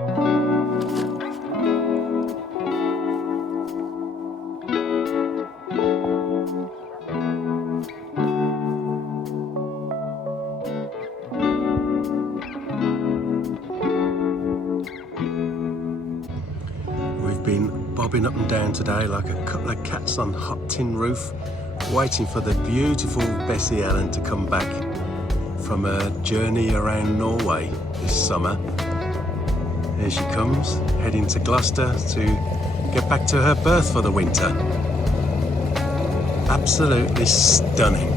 We've been bobbing up and down today like a couple of cats on hot tin roof, waiting for the beautiful Bessie Ellen to come back from a journey around Norway this summer. Here she comes, heading to Gloucester to get back to her berth for the winter. Absolutely stunning.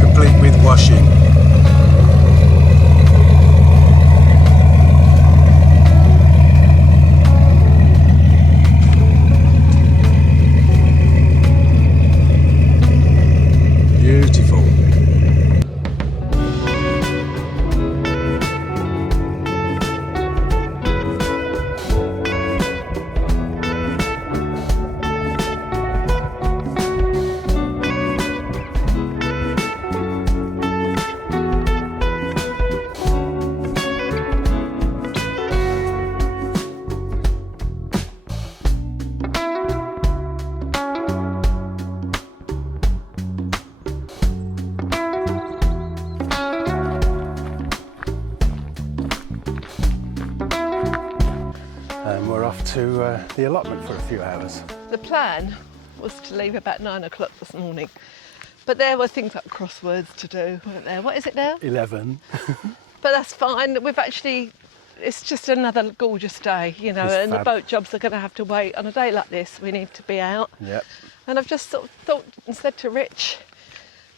Complete with washing. Beautiful. And we're off to the allotment for a few hours. The plan was to leave about 9 o'clock this morning, but there were things like crosswords to do, weren't there? What is it now? 11. But that's fine. We've actually, it's just another gorgeous day, you know, It's and fab. the boat jobs are going to have to wait. On a day like this, we need to be out. Yep. And I've just sort of thought and said to Rich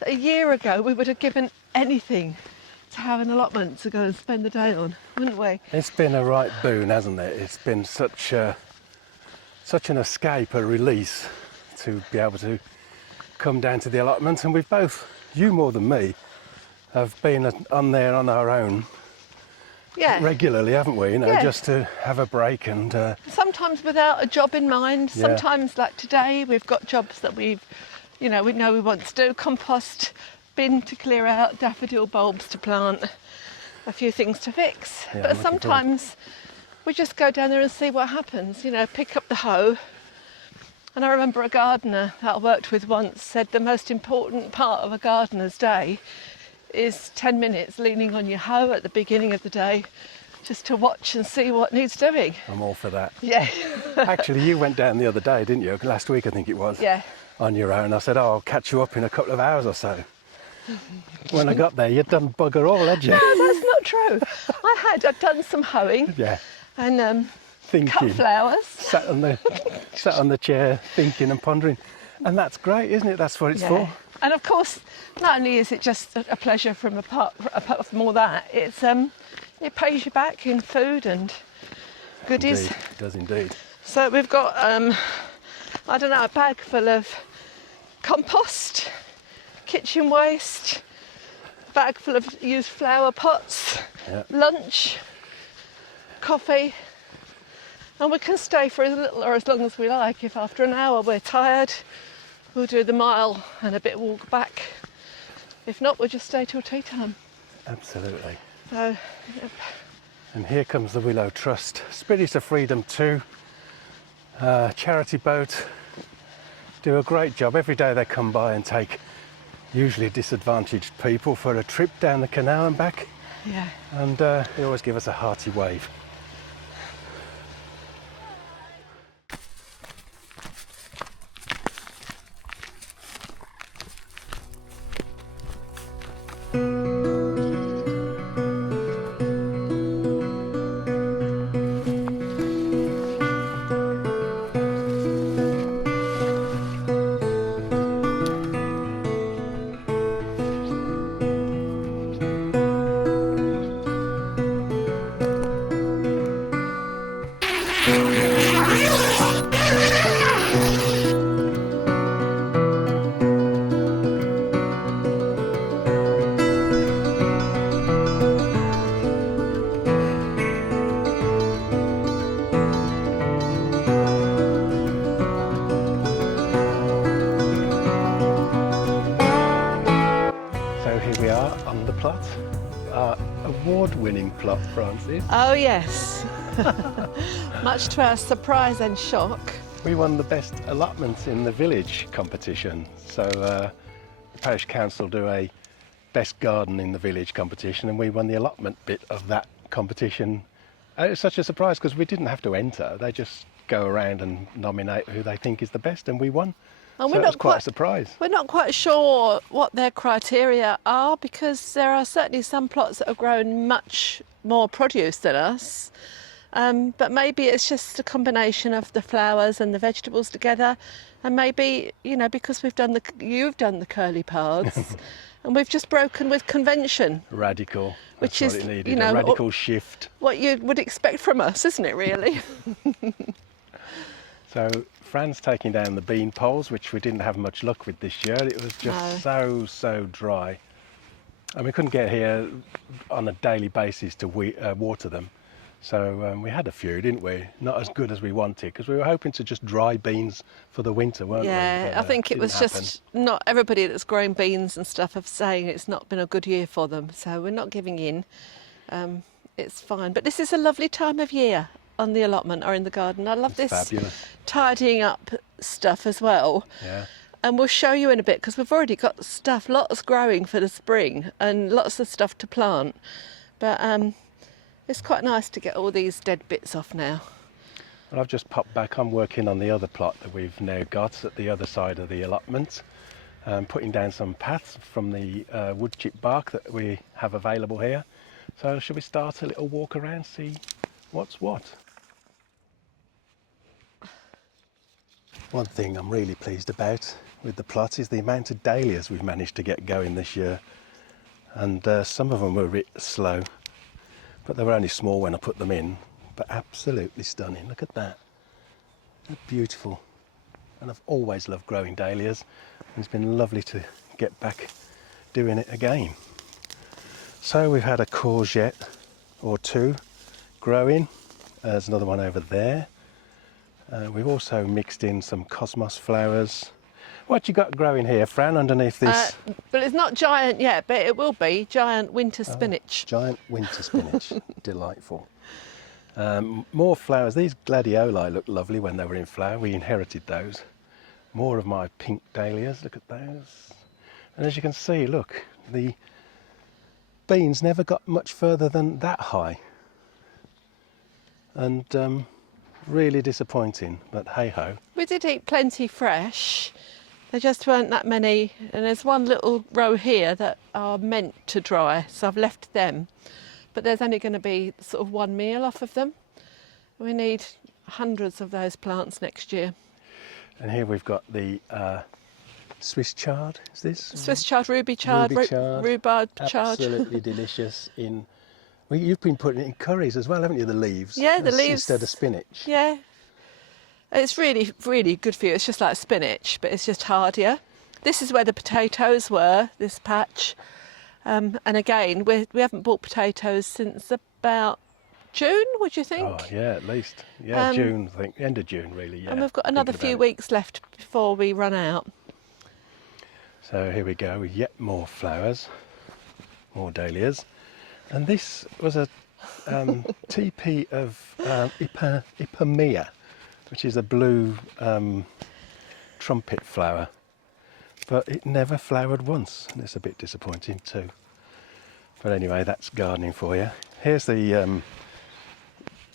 that a year ago we would have given anything to have an allotment to go and spend the day on, wouldn't we? It's been a right boon, hasn't it? It's been such an escape, a release to be able to come down to the allotment. And we've both, you more than me, have been on there on our own Yeah. regularly, haven't we? You know, Yeah. just to have a break and Sometimes without a job in mind. Yeah. Sometimes, like today, we've got jobs that we know we want to do. Compost, bin to clear out, daffodil bulbs to plant, a few things to fix. Yeah, I'm but looking sometimes we just go down there and see what happens. You know, pick up the hoe. And I remember a gardener that I worked with once said the most important part of a gardener's day is 10 minutes leaning on your hoe at the beginning of the day just to watch and see what needs doing. I'm all for that. Yeah. Actually, you went down the other day, didn't you? Last week, I think it was. Yeah. On your own. I said, oh, I'll catch you up in a couple of hours or so. When I got there, you'd done bugger all, had you? No, that's not true. I'd done some hoeing Yeah. and cut Thinking. flowers. Sat on the chair thinking and pondering. And that's great, isn't it? That's what it's for. And of course, not only is it just a pleasure apart from all that, it's it pays you back in food and goodies. Indeed, it does indeed. So we've got I don't know, a bag full of compost, kitchen waste, a bag full of used flower pots, Yeah. lunch, coffee, and we can stay for as little or as long as we like. If after an hour we're tired, we'll do the mile and a bit walk back. If not, we'll just stay till tea time. Absolutely. So, yep. And here comes the Willow Trust. Spirit of Freedom 2, charity boat. Do a great job. Every day they come by and take usually disadvantaged people for a trip down the canal and back. Yeah. And they always give us a hearty wave. award-winning plot, Francis. Oh yes. Much to our surprise and shock. We won the best allotment in the village competition. So the parish council do a best garden in the village competition, and we won the allotment bit of that competition. It was such a surprise because we didn't have to enter. They just go around and nominate who they think is the best, and we won. And So it was quite a surprise. We're not quite sure what their criteria are, because there are certainly some plots that have grown much more produce than us. But maybe it's just a combination of the flowers and the vegetables together, and maybe, you know, because you've done the curly paths, and we've just broken with convention. Radical. Which That's is, what it needed, you know, a radical shift. What you would expect from us, isn't it, really? So Fran's taking down the bean poles, which we didn't have much luck with this year. It was just so dry. And we couldn't get here on a daily basis to water them. So we had a few, didn't we? Not as good as we wanted, because we were hoping to just dry beans for the winter, weren't we? Yeah, But, I think it didn't was happen. just not everybody that's growing beans and stuff are saying it's not been a good year for them. So we're not giving in. It's fine. But this is a lovely time of year on the allotment or in the garden. I love It's this fabulous. tidying up stuff as well. Yeah. And we'll show you in a bit, because we've already got stuff, lots growing for the spring and lots of stuff to plant. But it's quite nice to get all these dead bits off now. Well, I've just popped back. I'm working on the other plot that we've now got at the other side of the allotment, putting down some paths from the wood chip bark that we have available here. So shall we start a little walk around, see what's what? One thing I'm really pleased about with the plot is the amount of dahlias we've managed to get going this year. And some of them were a bit slow, but they were only small when I put them in, but absolutely stunning. Look at that. They're beautiful. And I've always loved growing dahlias. And it's been lovely to get back doing it again. So we've had a courgette or two growing. There's another one over there. We've also mixed in some cosmos flowers. What you got growing here, Fran, underneath this? But it's not giant yet, but it will be giant winter spinach. Giant winter spinach. Delightful. More flowers. These gladioli look lovely when they were in flower. We inherited those. More of my pink dahlias. Look at those. And as you can see, look, the beans never got much further than that high. And really disappointing, but hey ho. We did eat plenty fresh. There just weren't that many, and there's one little row here that are meant to dry, so I've left them. But there's only going to be sort of one meal off of them. We need hundreds of those plants next year. And here we've got the Swiss chard, is this? Swiss chard, ruby chard, rhubarb chard. Absolutely delicious. Well, you've been putting it in curries as well, haven't you, the leaves? Yeah, the leaves. Instead of spinach. Yeah. It's really, really good for you. It's just like spinach, but it's just hardier. This is where the potatoes were, this patch. And again, we haven't bought potatoes since about June, would you think? Oh, yeah, at least. Yeah, June, I think. End of June, really, yeah. And we've got another few weeks left before we run out. So here we go, with yet more flowers, more dahlias. And this was a teepee of Ipomaea, which is a blue trumpet flower, but it never flowered once, and it's a bit disappointing too. But anyway, that's gardening for you. Here's the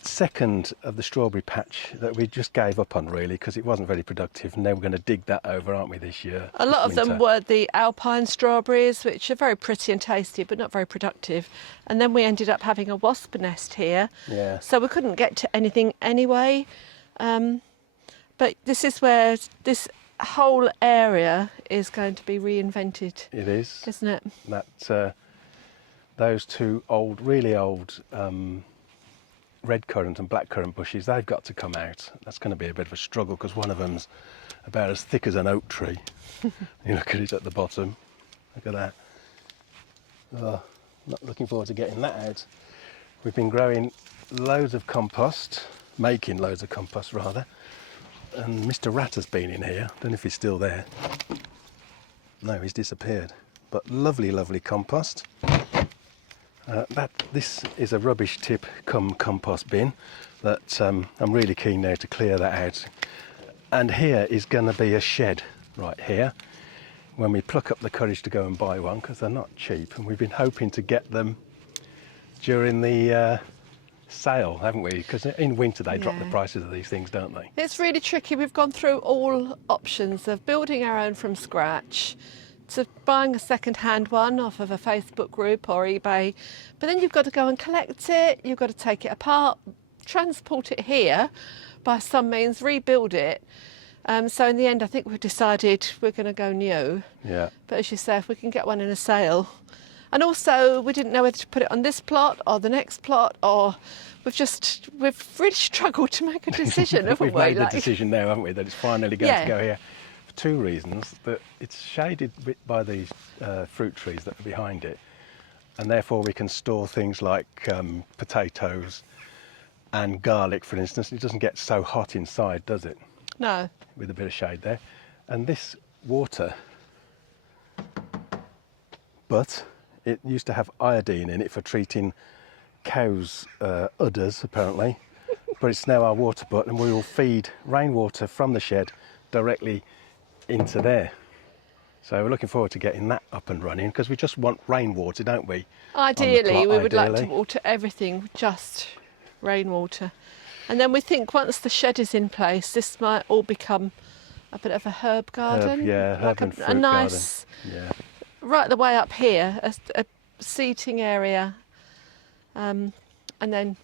second of the strawberry patch that we just gave up on, really, because it wasn't very productive, and now we're going to dig that over, aren't we, this year? A lot of them were the alpine strawberries, which are very pretty and tasty, but not very productive. And then we ended up having a wasp nest here, Yeah. so we couldn't get to anything anyway. But this is where this whole area is going to be reinvented. It is. Isn't it? That those two really old red currant and black currant bushes, they've got to come out. That's going to be a bit of a struggle, because one of them's about as thick as an oak tree. You look at it at the bottom. Look at that. Oh, not looking forward to getting that out. We've been growing loads of compost, making loads of compost rather, and Mr. Rat has been in here. Don't know if he's still there. No, he's disappeared. But lovely, lovely compost. This is a rubbish tip cum compost bin that I'm really keen now to clear that out. And here is going to be a shed right here when we pluck up the courage to go and buy one, because they're not cheap, and we've been hoping to get them during the sale, haven't we? Because in winter they drop the prices of these things, don't they? It's really tricky. We've gone through all options of building our own from scratch to buying a second-hand one off of a Facebook group or eBay, but then you've got to go and collect it, you've got to take it apart, transport it here by some means, rebuild it. So in the end I think we've decided we're going to go new. Yeah. But as you say, if we can get one in a sale. And also we didn't know whether to put it on this plot or the next plot, or we've really struggled to make a decision, haven't we? We've made the decision now, haven't we, that it's finally going to go here. For two reasons: that it's shaded by these fruit trees that are behind it, and therefore we can store things like potatoes and garlic, for instance. It doesn't get so hot inside, does it? No. With a bit of shade there. And this water, but it used to have iodine in it for treating cows' udders, apparently. But it's now our water butt, and we will feed rainwater from the shed directly into there. So we're looking forward to getting that up and running, because we just want rainwater, don't we? Ideally, we would like to water everything with just rainwater. And then we think once the shed is in place, this might all become a bit of a herb garden. Herb and fruit a nice, garden. Yeah. Right the way up here, a seating area, and then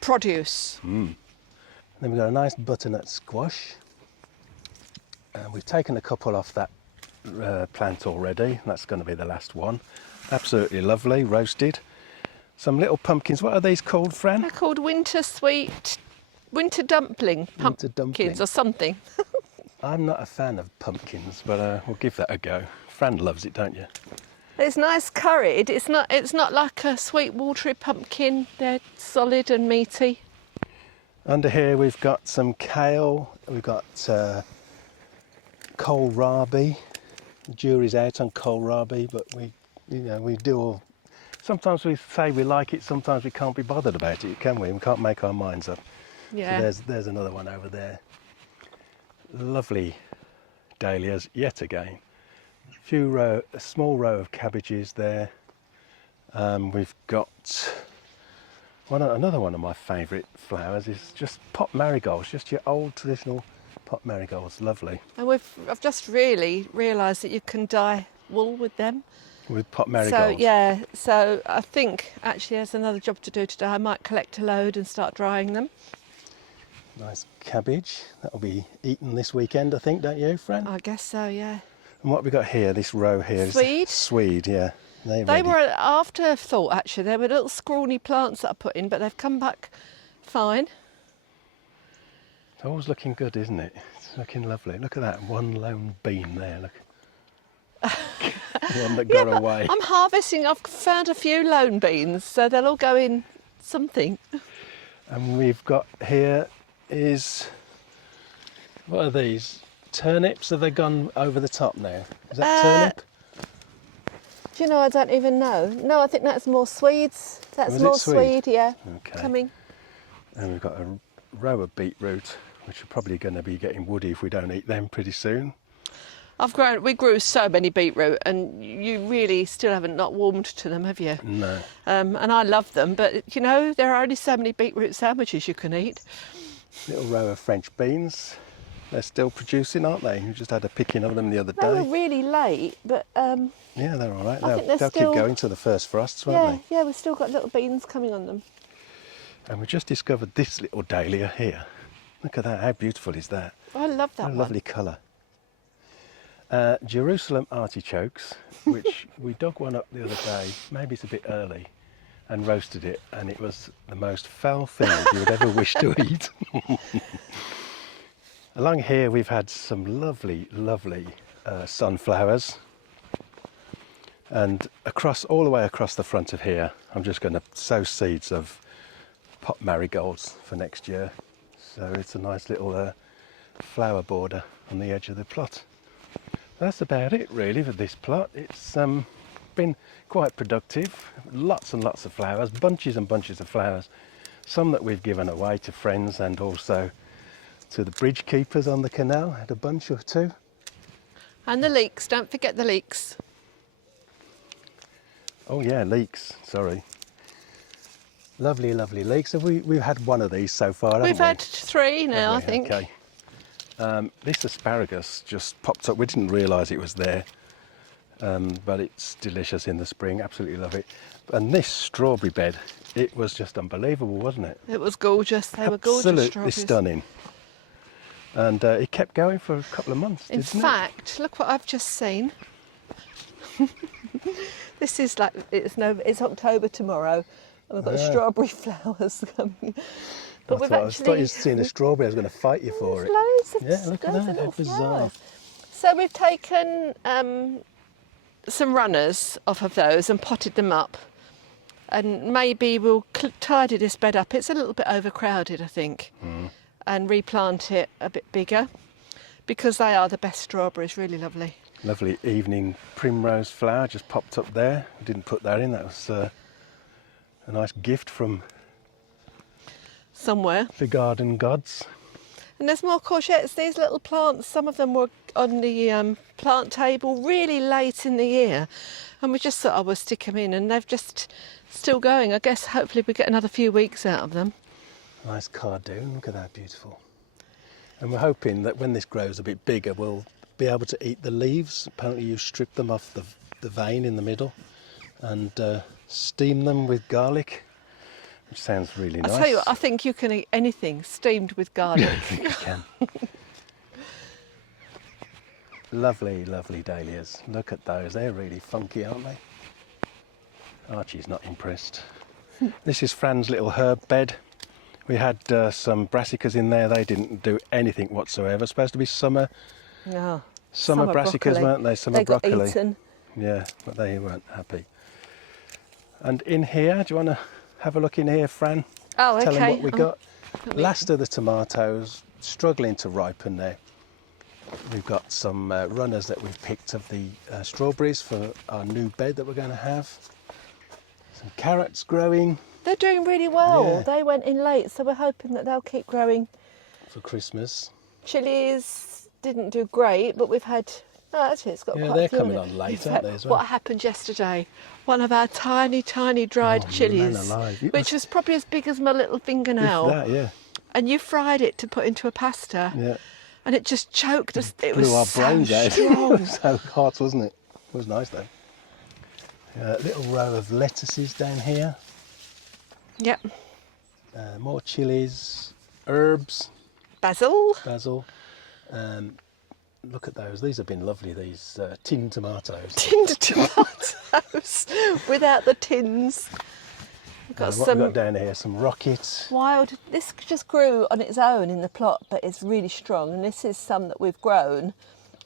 produce. Then we've got a nice butternut squash. And we've taken a couple off that plant already. That's going to be the last one. Absolutely lovely, roasted. Some little pumpkins. What are these called, Fran? They're called winter dumpling pumpkins or something. I'm not a fan of pumpkins, but we'll give that a go. Fran loves it, don't you? It's nice curried. It's not like a sweet watery pumpkin. They're solid and meaty. Under here we've got some kale. We've got kohlrabi. The jury's out on kohlrabi, but we do all. Sometimes we say we like it, sometimes we can't be bothered about it, can we? We can't make our minds up. Yeah. So there's another one over there. Lovely dahlias yet again. A small row of cabbages there. We've got another one of my favourite flowers is just pot marigolds, just your old traditional pot marigolds, lovely. And I've just really realised that you can dye wool with them. With pot marigolds? So I think actually there's another job to do today. I might collect a load and start drying them. Nice cabbage. That'll be eaten this weekend, I think, don't you, Fran? I guess so, yeah. And what have we got here, this row here? Swede. Swede, yeah. They were an afterthought, actually. They were little scrawny plants that I put in, but they've come back fine. It's always looking good, isn't it? It's looking lovely. Look at that one lone bean there, look. The one that got away. I'm harvesting. I've found a few lone beans, so they'll all go in something. And we've got here what are these? Turnips? Have they gone over the top now? Is that turnip? Do you know, I don't even know. No, I think that's more Swedes. That's more Swede, yeah. Okay. Coming. And we've got a row of beetroot, which are probably going to be getting woody if we don't eat them pretty soon. We grew so many beetroot, and you really still haven't not warmed to them, have you? No. And I love them, but you know, there are only so many beetroot sandwiches you can eat. Little row of French beans. They're still producing, aren't they? We just had a picking of them the other day. They were really late, but yeah, they're all right. They'll keep going to the first frosts, won't they? Yeah, we've still got little beans coming on them. And we just discovered this little dahlia here. Look at that, how beautiful is that? Oh, I love that what a one. Lovely colour. Jerusalem artichokes, which we dug one up the other day, maybe it's a bit early, and roasted it, and it was the most foul thing you would ever wish to eat. Along here we've had some lovely, lovely sunflowers, and all the way across the front of here I'm just going to sow seeds of pot marigolds for next year. So it's a nice little flower border on the edge of the plot. That's about it really for this plot. It's been quite productive. Lots and lots of flowers, bunches and bunches of flowers. Some that we've given away to friends and also to the bridge keepers on the canal. Had a bunch or two. And the leeks, don't forget the leeks. Oh yeah, leeks, sorry. Lovely, lovely leeks. We've had one of these so far, haven't We've we? had 3 now, I think. Okay. This asparagus just popped up. We didn't realise it was there, but it's delicious in the spring. Absolutely love it. And this strawberry bed, it was just unbelievable, wasn't it? It was gorgeous. They were gorgeous Absolutely strawberries. stunning. And it kept going for a couple of months, In didn't fact, look what I've just seen. This is like, it's October tomorrow, and we've got strawberry flowers coming. But we've I actually... thought you were seeing a strawberry. I was going to fight you for it. Loads of, Yeah, look at loads that. of How little bizarre. flowers. So we've taken some runners off of those and potted them up. And maybe we'll tidy this bed up. It's a little bit overcrowded, I think. And replant it a bit bigger, because they are the best strawberries, really lovely. Lovely evening primrose flower just popped up there. I didn't put that in. That was a nice gift from Somewhere. the garden gods. And there's more courgettes. These little plants, some of them were on the plant table really late in the year, and we just thought I would stick them in, and they've just still going. I guess hopefully we get another few weeks out of them. Nice cardoon, look at that, beautiful. And we're hoping that when this grows a bit bigger, we'll be able to eat the leaves. Apparently you strip them off the vein in the middle and steam them with garlic, which sounds really nice. I'll tell you what, I think you can eat anything steamed with garlic. I think you can. Lovely, lovely dahlias. Look at those, they're really funky, aren't they? Archie's not impressed. This is Fran's little herb bed. We had some brassicas in there. They didn't do anything whatsoever. Supposed to be summer brassicas, broccoli. weren't they? Summer They got broccoli. eaten. Yeah, but they weren't happy. And in here, do you want to have a look in here, Fran? Oh, Tell okay. them what we got. Last of the tomatoes, struggling to ripen there. We've got some runners that we've picked of the strawberries for our new bed that we're going to have. Some carrots growing. They're doing really well. Yeah. They went in late, so we're hoping that they'll keep growing. For Christmas. Chilies didn't do great, but we've had... Oh, actually, it's got Yeah, quite they're a few coming in it. on late, In aren't fact, they, as well? What happened yesterday? One of our tiny, tiny dried Oh, chilies, man alive. It which was probably as big as my little fingernail, If that, yeah. and you fried it to put into a pasta, Yeah. and it just choked us. It Blew was our so brains out. It strong. was so hot, wasn't it? It was nice though. A little row of lettuces down here. Yep. More chilies, herbs, Basil. Look at those. These have been lovely, these tin tomatoes. Tinned tomatoes without the tins. We've got What some have we got down here? Some rockets. wild. This just grew on its own in the plot, but it's really strong. And this is some that we've grown,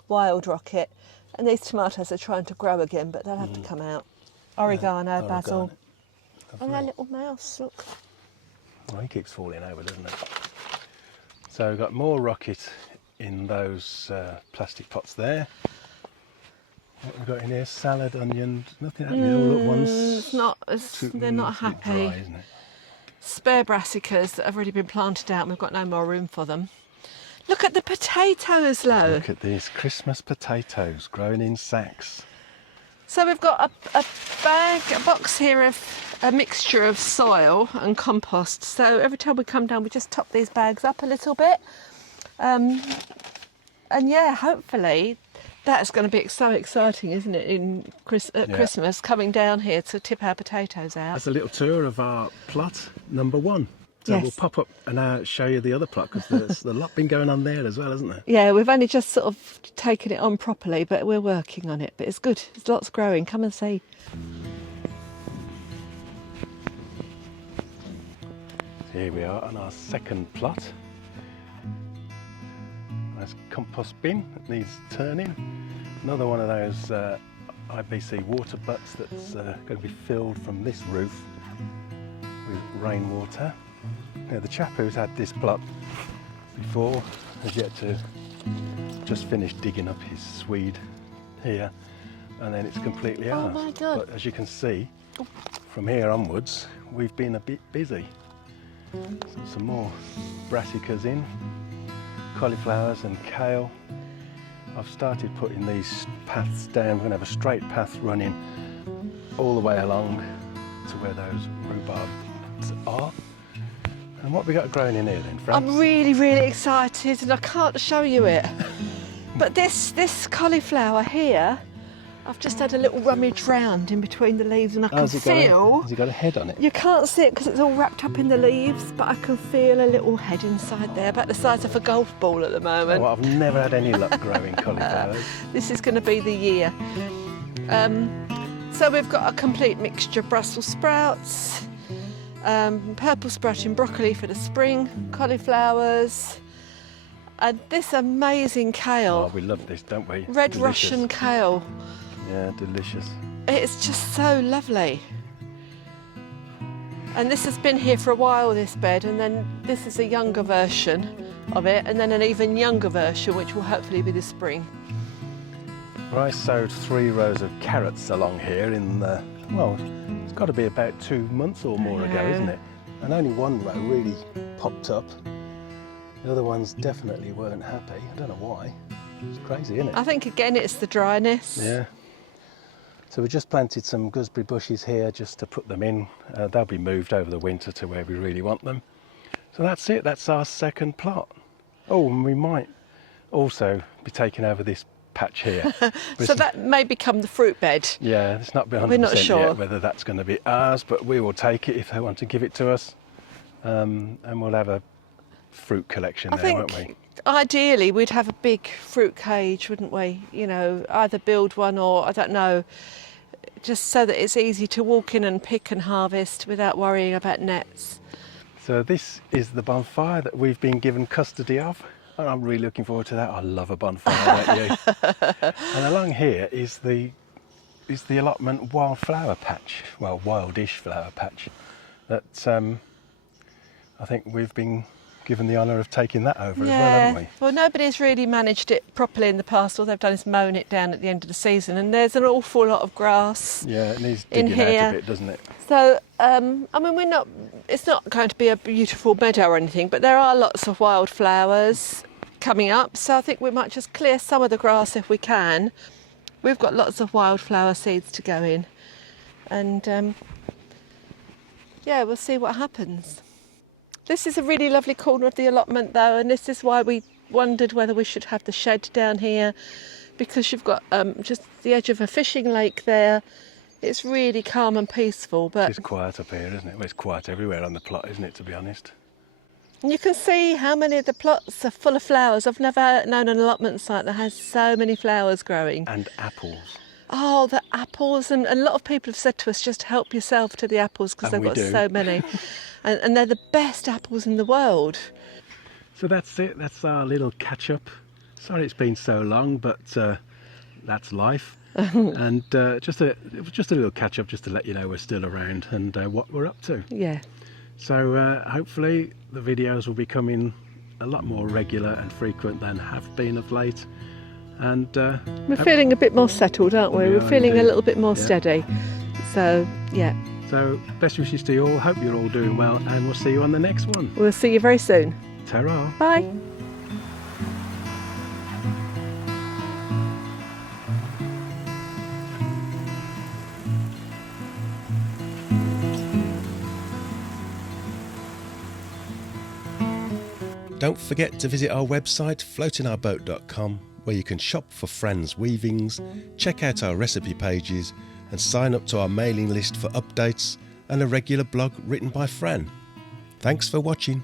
wild rocket. And these tomatoes are trying to grow again, but they'll have to come out. Oregano, basil. And our little mouse, look. Oh, he keeps falling over, doesn't he? So we've got more rocket in those plastic pots there. What we've got in here, salad, onions, nothing happening all at once. It's not, they're not It's a bit happy. dry, isn't it? Spare brassicas that have already been planted out and we've got no more room for them. Look at the potatoes, Lo. Look at these Christmas potatoes growing in sacks. So we've got a box here of a mixture of soil and compost. So every time we come down, we just top these bags up a little bit. And yeah, hopefully that's going to be so exciting, isn't it, in Christmas, coming down here to tip our potatoes out. That's a little tour of our plot number 1. So Yes. we'll pop up and show you the other plot because there's a lot been going on there as well, isn't there? Yeah, we've only just sort of taken it on properly, but we're working on it. But it's good. There's lots growing. Come and see. Here we are on our second plot. Nice compost bin that needs turning. Another one of those IBC water butts that's going to be filled from this roof with rainwater. Now the chap who's had this plot before has yet to just finish digging up his swede here, and then it's completely ours. Oh my God. But as you can see, from here onwards, we've been a bit busy. So some more brassicas in, cauliflowers and kale. I've started putting these paths down. We're going to have a straight path running all the way along to where those rhubarbs are. And what we got growing in here then, Fran? I'm really, really excited, and I can't show you it. But this cauliflower here, I've just had a little rummage round in between the leaves, and I can feel... Has it got a head on it? You can't see it because it's all wrapped up in the leaves, but I can feel a little head inside there, about the size of a golf ball at the moment. Oh, I've never had any luck growing cauliflowers. This is going to be the year. So we've got a complete mixture of Brussels sprouts, purple sprouting broccoli for the spring, cauliflowers, and this amazing kale. Oh, we love this, don't we? Red Delicious. Russian kale. Yeah, delicious. It's just so lovely. And this has been here for a while, this bed, and then this is a younger version of it, and then an even younger version, which will hopefully be this spring. Well, I sowed 3 rows of carrots along here in the, well, it's got to be about 2 months or more ago, isn't it? And only one row really popped up. The other ones definitely weren't happy. I don't know why. It's crazy, isn't it? I think again it's the dryness. Yeah. So we just planted some gooseberry bushes here just to put them in. They'll be moved over the winter to where we really want them. So that's it. That's our second plot. Oh, and we might also be taking over this patch here. So that may become the fruit bed. Yeah, it's not 100% We're not sure yet whether that's going to be ours, but we will take it if they want to give it to us. And we'll have a fruit collection there, won't we? Ideally we'd have a big fruit cage, wouldn't we? You know, either build one or, I don't know, just so that it's easy to walk in and pick and harvest without worrying about nets. So this is the bonfire that we've been given custody of. And I'm really looking forward to that. I love a bonfire, don't you? And along here is the allotment wildflower patch, well, wildish flower patch, that I think we've been given the honour of taking that over as well, haven't we? Well, nobody's really managed it properly in the past. All they've done is mown it down at the end of the season, and there's an awful lot of grass. Yeah, it needs in digging here. out a bit, doesn't it? So, I mean, it's not going to be a beautiful meadow or anything, but there are lots of wildflowers coming up, so I think we might just clear some of the grass if we can. We've got lots of wildflower seeds to go in, and yeah, we'll see what happens. This is a really lovely corner of the allotment though, and this is why we wondered whether we should have the shed down here, because you've got just the edge of a fishing lake there. It's really calm and peaceful, but it's quiet up here, isn't it? Well, it's quiet everywhere on the plot, isn't it, to be honest? you can see how many of the plots are full of flowers. I've never known an allotment site that has so many flowers growing. And apples. Oh, the apples, and a lot of people have said to us, just help yourself to the apples because they've got so many. And they're the best apples in the world. So that's it, that's our little catch-up. Sorry it's been so long, but that's life. And just a little catch-up just to let you know we're still around and what we're up to. Yeah. So hopefully the videos will be coming a lot more regular and frequent than have been of late. And we're feeling a bit more settled, aren't we? We're feeling a little bit more steady. So, yeah. So, best wishes to you all. Hope you're all doing well, and we'll see you on the next one. We'll see you very soon. Ta-ra. Bye. Don't forget to visit our website, floatingourboat.com, where you can shop for Fran's weavings, check out our recipe pages, and sign up to our mailing list for updates and a regular blog written by Fran. Thanks for watching.